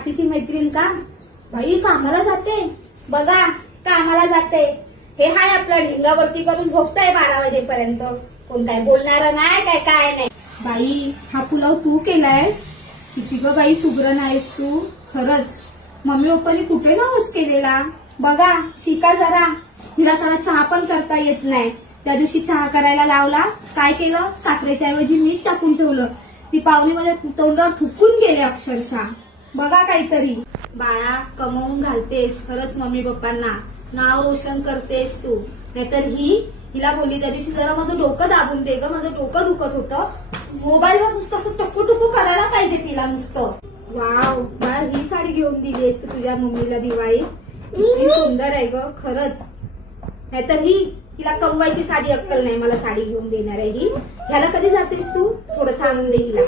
साक्षीची मैत्रीण का? बाई कामाला जाते. बघा कामाला जाते. हे हाय आपला ढिंगावरती करून झोपताय बारा वाजेपर्यंत. कोण काय बोलणार नाही काय काय नाही. बाई हा पुलाव तू केलायस? किती ग बाई सुग्रण आहेस तू. खरंच. मम्मी पप्पानी कुठे नवस केलेला? बघा शिका जरा. हिला सारा चहा पण करता येत नाही. त्या दिवशी चहा करायला लावला. काय केलं? साखरेच्या ऐवजी मीठ टाकून ठेवलं. ती पाहुणे माझ्या तोंडावर थुकून गेले अक्षरशः. बघा काहीतरी. बाळा कमवून घालतेस खरंच मम्मी पप्पांना. नाव रोशन करतेस तू. नाहीतर ही हिला बोलली त्या दिवशी जरा माझं डोकं दाबून दे ग माझं डोकं दुखत होतं. मोबाईलवर नुसतं असं टप्पू टुपू करायला पाहिजे तिला नुसतं. वाव बाळ ही साडी घेऊन दिलीस तू तुझ्या मम्मीला दिवाळी. किती सुंदर आहे ग खरंच. नाहीतर ही हिला कमवायची साडी अक्कल नाही मला साडी घेऊन देणार आहे ही. ह्याला कधी जातेस तू? थोडं सांगून दे हिला.